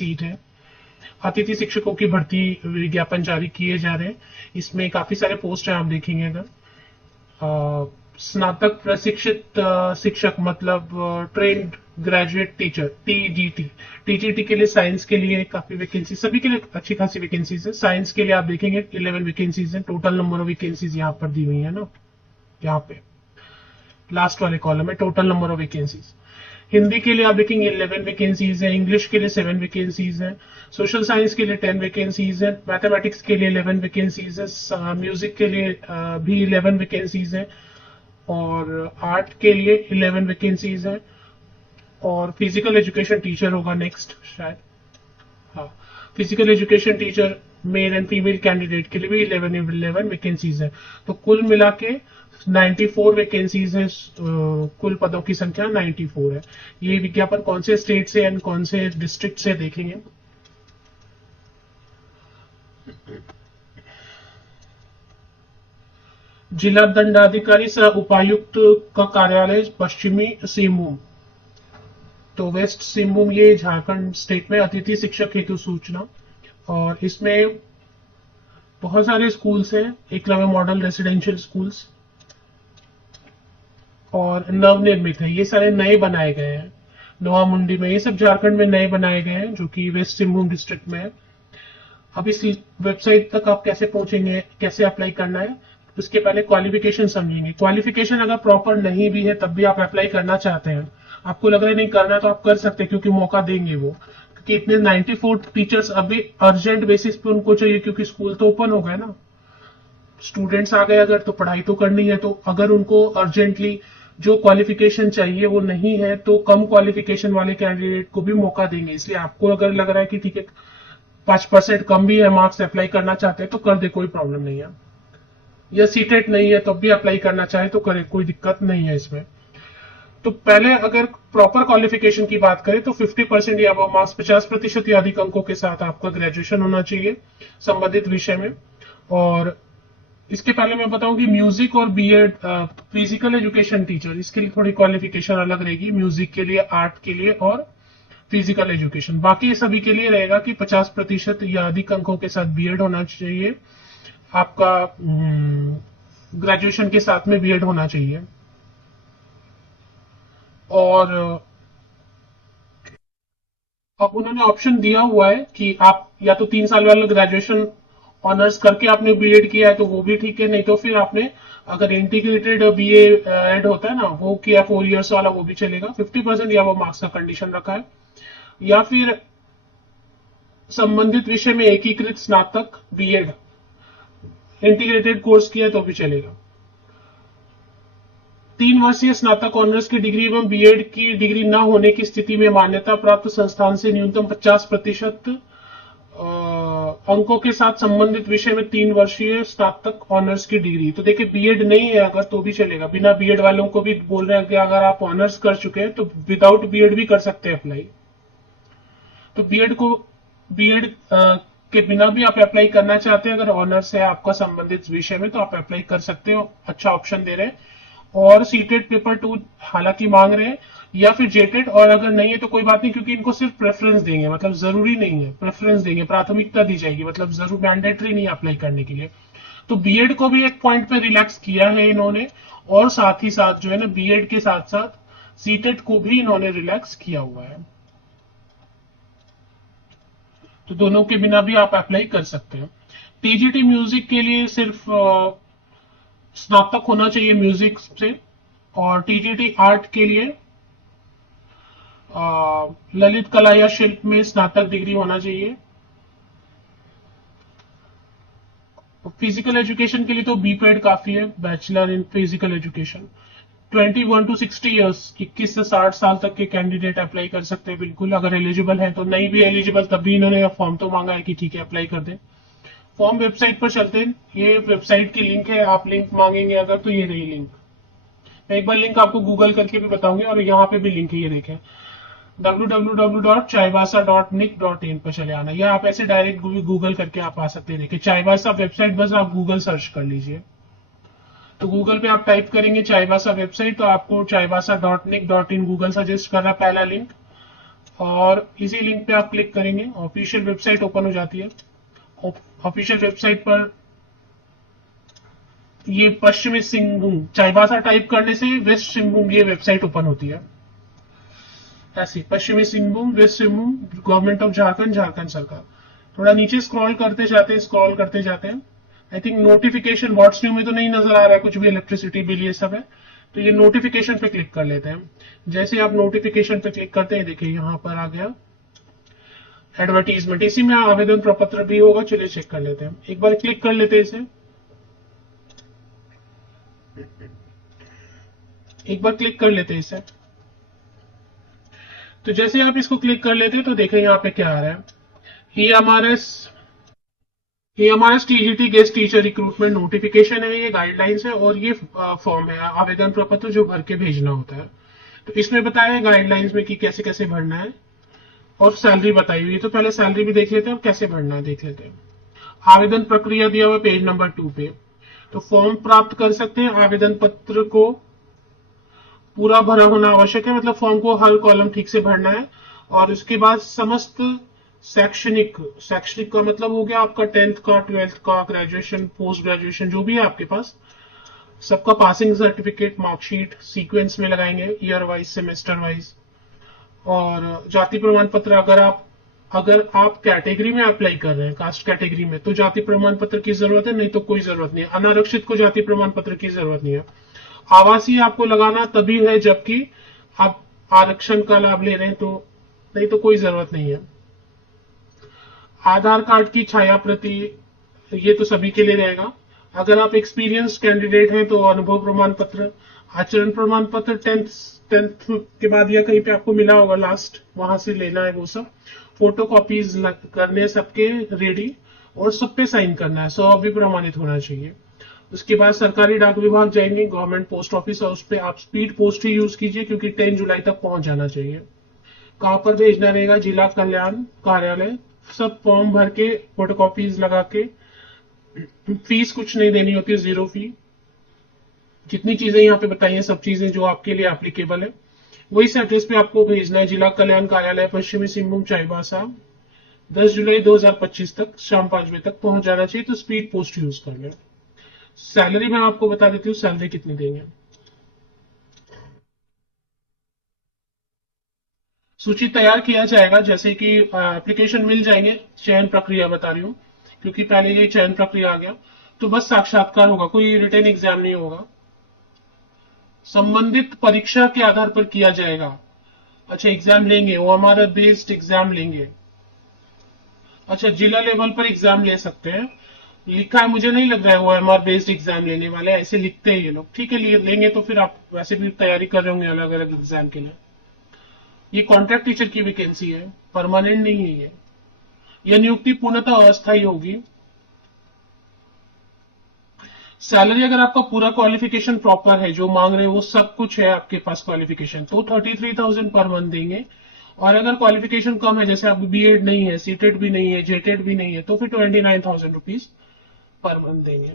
Seat है। अतिथि शिक्षकों की भर्ती विज्ञापन जारी किए जा रहे हैं। इसमें काफी सारे पोस्ट हैं, आप देखेंगे अगर। स्नातक प्रशिक्षित शिक्षक मतलब trained graduate teacher, TGT. TGT के लिए साइंस के लिए काफी वैकेंसी, सभी के लिए अच्छी खासी वैकेंसीज है। साइंस के लिए आप देखेंगे 11 वैकेंसीज है। टोटल नंबर ऑफ वैकेंसीज यहाँ पर दी हुई है ना, यहाँ पे लास्ट वाले कॉलम में total number of vacancies. Hindi के लिए आप देखेंगे 11 वैकेंसीज है। इंग्लिश के लिए 7 वैकेंसीज है। सोशल साइंस के लिए 10 वैकेंसीज है। मैथमेटिक्स के लिए 11 वैकेंसीज है। म्यूजिक के लिए भी 11 वैकेंसीज है। और आर्ट के लिए 11 वैकेंसीज है। और फिजिकल एजुकेशन टीचर होगा नेक्स्ट शायद, हाँ। Physical education teacher male and female candidate के लिए भी 11 वैकेंसीज है। तो कुल मिला के 94 वैकेंसीज है। कुल पदों की संख्या 94 है। ये विज्ञापन कौन से स्टेट से एंड कौन से डिस्ट्रिक्ट से देखेंगे। जिला दंडाधिकारी सह उपायुक्त का कार्यालय पश्चिमी सिंहभूम, तो वेस्ट सिंहभूम, ये झारखंड स्टेट में। अतिथि शिक्षक हेतु सूचना, और इसमें बहुत सारे स्कूल्स हैं। एकलव्य मॉडल रेसिडेंशियल स्कूल्स और नवनिर्मित है, ये सारे नए बनाए गए हैं। नोआ मुंडी में, ये सब झारखंड में नए बनाए गए हैं, जो कि वेस्ट सिंहभूम डिस्ट्रिक्ट में है। अब इस वेबसाइट तक आप कैसे पहुंचेंगे, कैसे अप्लाई करना है, उसके पहले क्वालिफिकेशन समझेंगे। क्वालिफिकेशन अगर प्रॉपर नहीं भी है तब भी आप अप्लाई करना चाहते हैं, आपको लग रहा है नहीं करना, तो आप कर सकते हैं, क्योंकि मौका देंगे वो। क्योंकि इतने 94 टीचर्स अभी अर्जेंट बेसिस पे उनको चाहिए, क्योंकि स्कूल तो ओपन हो गए ना, स्टूडेंट्स आ गए अगर, तो पढ़ाई तो करनी है। तो अगर उनको अर्जेंटली जो क्वालिफिकेशन चाहिए वो नहीं है, तो कम क्वालिफिकेशन वाले कैंडिडेट को भी मौका देंगे। इसलिए आपको अगर लग रहा है कि ठीक है 5% कम भी है मार्क्स, अप्लाई करना चाहते हैं तो कर दे, कोई प्रॉब्लम नहीं है। या सीटेट नहीं है तब भी अप्लाई करना चाहे तो करे, कोई दिक्कत नहीं है इसमें। तो पहले अगर प्रॉपर क्वालिफिकेशन की बात करें तो 50% या मार्क्स, 50% या अधिक अंकों के साथ आपका ग्रेजुएशन होना चाहिए संबंधित विषय में। और इसके पहले मैं बताऊं कि म्यूजिक और बीएड, फिजिकल एजुकेशन टीचर, इसके लिए थोड़ी क्वालिफिकेशन अलग रहेगी, म्यूजिक के लिए, आर्ट के लिए और फिजिकल एजुकेशन। बाकी सभी के लिए रहेगा कि 50% या अधिक अंकों के साथ बीएड होना चाहिए आपका, ग्रेजुएशन के साथ में बीएड होना चाहिए। और अब उन्होंने ऑप्शन दिया हुआ है कि आप या तो 3 साल वाला ग्रेजुएशन ऑनर्स करके आपने बीएड किया है तो वो भी ठीक है, नहीं तो फिर आपने अगर इंटीग्रेटेड बीए एड होता है ना, वो किया 4 इयर्स वाला, वो भी चलेगा। 50% या वो मार्क्स का कंडीशन रखा है। या फिर संबंधित विषय में एकीकृत स्नातक बीएड इंटीग्रेटेड कोर्स किया तो भी चलेगा। 3 वर्षीय स्नातक ऑनर्स की डिग्री एवं बीएड की डिग्री न होने की स्थिति में मान्यता प्राप्त संस्थान से न्यूनतम 50% अंकों के साथ संबंधित विषय में 3 वर्षीय स्नातक ऑनर्स की डिग्री। तो देखिए बीएड नहीं है अगर तो भी चलेगा, बिना बीएड वालों को भी बोल रहे हैं कि अगर आप ऑनर्स कर चुके हैं तो विदाउट बीएड भी कर सकते हैं अप्लाई। तो बीएड के बिना भी आप अप्लाई करना चाहते हैं, अगर ऑनर्स है आपका संबंधित विषय में, तो आप अप्लाई कर सकते हो। अच्छा ऑप्शन दे रहे हैं। और सीटेट पेपर 2 हालांकि मांग रहे हैं, या फिर जेटेट, और अगर नहीं है तो कोई बात नहीं, क्योंकि इनको सिर्फ प्रेफरेंस देंगे, मतलब जरूरी नहीं है, प्रेफरेंस देंगे, प्राथमिकता दी जाएगी, मतलब जरूर मैंडेटरी नहीं अप्लाई करने के लिए। तो बीएड को भी एक पॉइंट पे रिलैक्स किया है इन्होंने, और साथ ही साथ जो है ना, बीएड के साथ साथ सीटेट को भी इन्होंने रिलैक्स किया हुआ है। तो दोनों के बिना भी आप अप्लाई कर सकते हैं। टीजीटी म्यूजिक के लिए सिर्फ स्नातक होना चाहिए म्यूजिक से, और टीजीटी आर्ट के लिए ललित कला या शिल्प में स्नातक डिग्री होना चाहिए। फिजिकल एजुकेशन के लिए तो बीपेड काफी है, bachelor in physical education. 21 to 60 years, 21 से 60 साल तक के कैंडिडेट अप्लाई कर सकते हैं बिल्कुल, अगर एलिजिबल है तो। नहीं भी एलिजिबल तब भी इन्होंने फॉर्म तो मांगा है कि ठीक है अप्लाई कर दें। फॉर्म वेबसाइट पर चलते हैं, ये वेबसाइट की लिंक है, आप लिंक मांगेंगे अगर तो ये रही लिंक। मैं एक बार लिंक आपको गूगल करके भी बताऊंगी, और यहाँ पे भी लिंक है, ये देखें www.chaibasa.nic.in पर चले आना, या आप ऐसे डायरेक्ट गूगल करके आप आ सकते हैं। देखिए चाईबासा वेबसाइट, बस आप गूगल सर्च कर लीजिए। तो गूगल पे आप टाइप करेंगे चाईबासा वेबसाइट, तो आपको chaibasa.nic.in गूगल सजेस्ट कर रहा है पहला लिंक। और इसी लिंक पे आप क्लिक करेंगे, ऑफिशियल वेबसाइट ओपन हो जाती है। ऑफिशियल वेबसाइट पर ये पश्चिमी सिंहभूम चाईबासा टाइप करने से वेस्ट सिंहभूम ये वेबसाइट ओपन होती है। ऐसी पश्चिमी Singhbhum, west Singhbhum, government of Jharkhand, Jharkhand सरकार। थोड़ा नीचे स्क्रॉल करते जाते हैं, स्क्रॉल करते जाते हैं। I think notification what's new में तो नहीं नजर आ रहा है कुछ भी, इलेक्ट्रिसिटी बिल ये सब है, तो ये नोटिफिकेशन पे क्लिक कर लेते हैं। जैसे आप नोटिफिकेशन पे क्लिक करते हैं, देखिए यहां पर आ गया एडवर्टीजमेंट, इसी में आवेदन प्रपत्र भी होगा। चलिए चेक कर लेते हैं, एक बार क्लिक कर लेते हैं इसे, एक बार क्लिक कर लेते हैं इसे। तो जैसे आप इसको क्लिक कर लेते हैं तो देखें यहाँ पे क्या आ रहा है, ये हमारा TGT guest teacher recruitment notification है, ये गाइडलाइंस है और ये फॉर्म है आवेदन प्रपत्र जो भर के भेजना होता है। तो इसमें बताया है गाइडलाइंस में कि कैसे कैसे भरना है और सैलरी बताई हुई है। तो पहले सैलरी भी देख लेते हैं और कैसे भरना है देख लेते हैं। आवेदन प्रक्रिया दिया हुआ पेज नंबर 2 पे। तो फॉर्म प्राप्त कर सकते हैं, आवेदन पत्र को पूरा भरा होना आवश्यक है, मतलब फॉर्म को हर कॉलम ठीक से भरना है। और उसके बाद समस्त शैक्षणिक, शैक्षणिक का मतलब हो गया आपका 10th का, 12th का, ग्रेजुएशन, पोस्ट ग्रेजुएशन जो भी है आपके पास, सबका पासिंग सर्टिफिकेट, मार्कशीट सीक्वेंस में लगाएंगे, ईयर वाइज, सेमेस्टर वाइज। और जाति प्रमाण पत्र, अगर आप कैटेगरी में अप्लाई कर रहे हैं, कास्ट कैटेगरी में, तो जाति प्रमाण पत्र की जरूरत है, नहीं तो कोई जरूरत नहीं है। अनारक्षित को जाति प्रमाण पत्र की जरूरत नहीं है। आवासीय आपको लगाना तभी है जबकि आप आरक्षण का लाभ ले रहे हैं, तो नहीं तो कोई जरूरत नहीं है। आधार कार्ड की छाया प्रति, ये तो सभी के लिए रहेगा। अगर आप एक्सपीरियंस कैंडिडेट हैं तो अनुभव प्रमाण पत्र, आचरण प्रमाण पत्र 10th के बाद या कहीं पे आपको मिला होगा लास्ट, वहां से लेना है वो सब। फोटो कॉपीज करने सबके रेडी और सब पे साइन करना है, सब भी प्रमाणित होना चाहिए। उसके बाद सरकारी डाक विभाग जाएंगे, गवर्नमेंट पोस्ट ऑफिस, और उस पर आप स्पीड पोस्ट ही यूज कीजिए क्योंकि 10 जुलाई तक पहुंच जाना चाहिए। कहां पर भेजना रहेगा, जिला कल्याण कार्यालय। सब फॉर्म भर के फोटोकॉपीज लगा के, फीस कुछ नहीं देनी होती है, 0 फी। जितनी चीजें यहाँ पे बताई हैं सब चीजें जो आपके लिए एप्लीकेबल है, वही से एड्रेस पे आपको भेजना है। जिला कल्याण कार्यालय, पश्चिमी सिंहभूम, चाईबासा, 10 जुलाई 2025 तक शाम 5 बजे तक पहुंच जाना चाहिए। तो स्पीड पोस्ट यूज कर लें। सैलरी मैं आपको बता देती हूँ सैलरी कितनी देंगे। सूची तैयार किया जाएगा, जैसे कि एप्लीकेशन मिल जाएंगे, चयन प्रक्रिया बता रही हूँ क्योंकि पहले ये चयन प्रक्रिया आ गया। तो बस साक्षात्कार होगा, कोई रिटर्न एग्जाम नहीं होगा, संबंधित परीक्षा के आधार पर किया जाएगा। अच्छा, एग्जाम लेंगे, वो हमारा बेस्ड एग्जाम लेंगे। अच्छा, जिला लेवल पर एग्जाम ले सकते हैं, लिखा है, मुझे नहीं लग रहा है वो एमआर बेस्ड एग्जाम लेने वाले, ऐसे लिखते हैं ये लोग। ठीक है, लेंगे तो फिर आप वैसे भी तैयारी कर रहे होंगे अलग अलग एग्जाम के लिए। ये कॉन्ट्रैक्ट टीचर की वैकेंसी है, परमानेंट नहीं है ये। यह नियुक्ति पूर्णतः अस्थायी होगी। सैलरी, अगर आपका पूरा क्वालिफिकेशन प्रॉपर है, जो मांग रहे हैं वो सब कुछ है आपके पास क्वालिफिकेशन, तो 33,000 पर मंथ देंगे। और अगर क्वालिफिकेशन कम है, जैसे आप बीएड नहीं है, सीटेड भी नहीं है, जेटेड भी नहीं है, तो फिर 29,000 रुपीज पर मंथ देंगे।